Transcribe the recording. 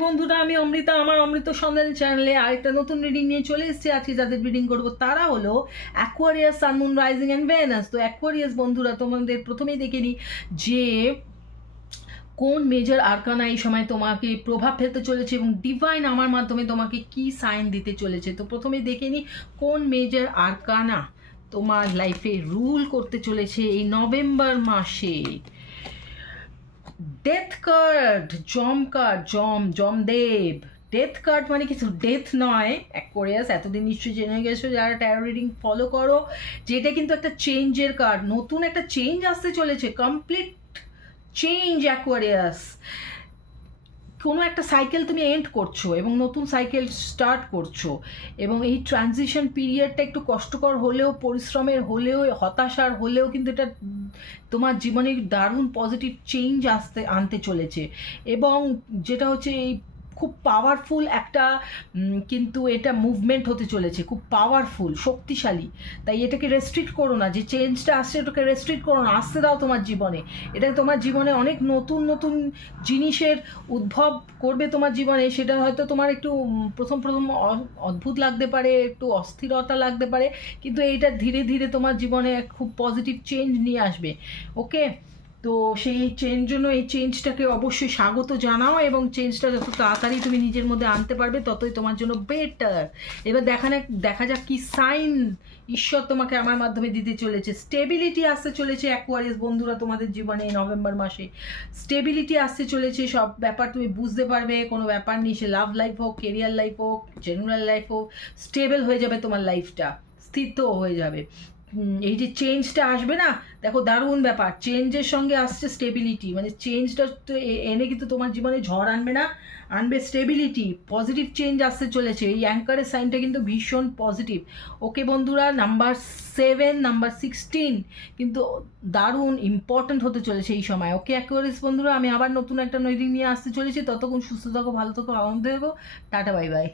বন্ধুরা, আমি অমৃতা, আমার অমৃত সন্ধান চ্যানেলে আরেকটা নতুন রিডিং নিয়ে চলে এসেছি। আজকে যাদের রিডিং করবো তারা হলো Aquarius, sun, moon, rising and Venus. তো অ্যাকোয়ারিয়াস বন্ধুরা, তোমাদের প্রথমেই দেখে নিই যে কোন মেজর আরকানা এই সময় তোমাকে প্রভাব ফেলতে চলেছে এবং ডিভাইন আমার মাধ্যমে তোমাকে কি সাইন দিতে চলেছে। তো প্রথমে দেখে নিই কোন মেজর আরকানা তোমার লাইফে রুল করতে চলেছে এই নভেম্বর মাসে। ডেথ কার্ড, জমদেব। ডেথ কার্ড মানে কিছু ডেথ নয় অ্যাকোয়ারিয়াস, এতদিন নিশ্চয়ই জেনে গেছো যারা ট্যারো রিডিং ফলো করো, যেটা কিন্তু একটা চেঞ্জের কার্ড। নতুন একটা চেঞ্জ আসতে চলেছে, কমপ্লিট চেঞ্জ অ্যাকোয়ারিয়াস। কোনো একটা সাইকেল তুমি এন্ড করছো এবং নতুন সাইকেল স্টার্ট করছো, এবং এই ট্রানজিশন পিরিয়ডটা একটু কষ্টকর হলেও, পরিশ্রমের হলেও, হতাশার হলেও কিন্তু এটা তোমার জীবনে দারুণ পজিটিভ চেঞ্জ আনতে চলেছে। এবং যেটা হচ্ছে এই খুব পাওয়ারফুল একটা কিন্তু এটা মুভমেন্ট হতে চলেছে, খুব পাওয়ারফুল, শক্তিশালী। তাই এটাকে রেস্ট্রিক্ট করো না, যে চেঞ্জটা আসছে ওটাকে রেস্ট্রিক্ট করো না, আসতে দাও তোমার জীবনে। এটা তোমার জীবনে অনেক নতুন নতুন জিনিসের উদ্ভব করবে তোমার জীবনে। সেটা হয়তো তোমার একটু প্রথম অদ্ভুত লাগতে পারে, একটু অস্থিরতা লাগতে পারে, কিন্তু এইটা ধীরে ধীরে তোমার জীবনে খুব পজিটিভ চেঞ্জ নিয়ে আসবে। ওকে, তো সেই জন্য এই চেঞ্জটাকে অবশ্যই স্বাগত জানাও, এবং চেঞ্জটা যত তাড়াতাড়ি তুমি নিজের মধ্যে আনতে পারবে ততই তোমার জন্য বেটার। এবার দেখা যাক কি সাইন ঈশ্বর তোমাকে আমার মাধ্যমে দিতে চলেছে। স্টেবিলিটি আসতে চলেছে অ্যাকোয়ারিয়াস বন্ধুরা তোমাদের জীবনে এই নভেম্বর মাসে। স্টেবিলিটি আসতে চলেছে, সব ব্যাপার তুমি বুঝতে পারবে, কোনো ব্যাপার নেই, সে লাভ লাইফ হোক, কেরিয়ার লাইফ হোক, জেনারেল লাইফ হোক, স্টেবল হয়ে যাবে তোমার লাইফটা, স্থিত হয়ে যাবে। এই যে চেঞ্জটা আসবে না, দেখো দারুণ ব্যাপার, চেঞ্জের সঙ্গে আসছে স্টেবিলিটি। মানে চেঞ্জটা তো এনে কিন্তু তোমার জীবনে ঝড় আনবে না, আনবে স্টেবিলিটি, পজিটিভ চেঞ্জ আসতে চলেছে। এই অ্যাঙ্কারের সাইনটা কিন্তু ভীষণ পজিটিভ। ওকে বন্ধুরা, নাম্বার 7, নাম্বার 16 কিন্তু দারুণ ইম্পর্ট্যান্ট হতে চলেছে এই সময়। ওকে অ্যাকোয়ারিয়াস বন্ধুরা, আমি আবার নতুন একটা রিডিং নিয়ে আসতে চলেছি। ততক্ষণ সুস্থ থাকো, ভালো থাকো, আনন্দ থাকো। Tata, bye bye.